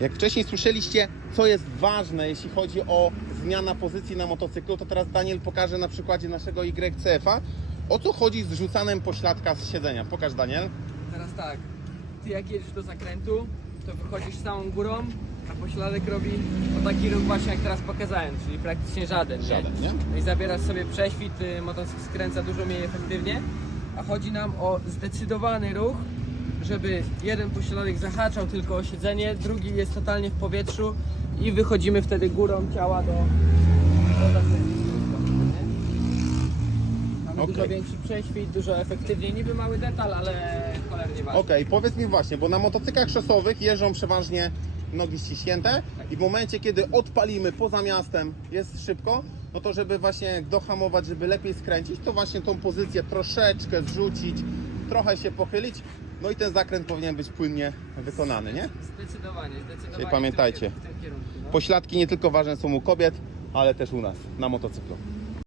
Jak wcześniej słyszeliście, co jest ważne, jeśli chodzi o zmiana pozycji na motocyklu, to teraz Daniel pokaże na przykładzie naszego YCF-a, o co chodzi z rzucaniem pośladka z siedzenia. Pokaż Daniel. Teraz tak, ty jak jedziesz do zakrętu, to wychodzisz całą górą, a pośladek robi o taki ruch właśnie jak teraz pokazałem, czyli praktycznie żaden. Żaden, nie? No i zabierasz sobie prześwit, y, motocykl skręca dużo mniej efektywnie, a chodzi nam o zdecydowany ruch, żeby jeden pośladek zahaczał tylko o siedzenie, drugi jest totalnie w powietrzu i wychodzimy wtedy górą ciała do, do zakrętu. Mamy Okej. dużo większy prześwit, dużo efektywniej, niby mały detal, ale cholernie ważny. Okej, powiedz mi właśnie, bo na motocyklach szosowych jeżdżą przeważnie nogi ściśnięte i w momencie, kiedy odpalimy poza miastem, jest szybko, no to żeby właśnie dohamować, żeby lepiej skręcić, to właśnie tą pozycję troszeczkę zrzucić, trochę się pochylić, no i ten zakręt powinien być płynnie wykonany, nie? Zdecydowanie, zdecydowanie. Czyli pamiętajcie. W tym, w tym kierunku, no. Pośladki nie tylko ważne są u kobiet, ale też u nas, na motocyklu.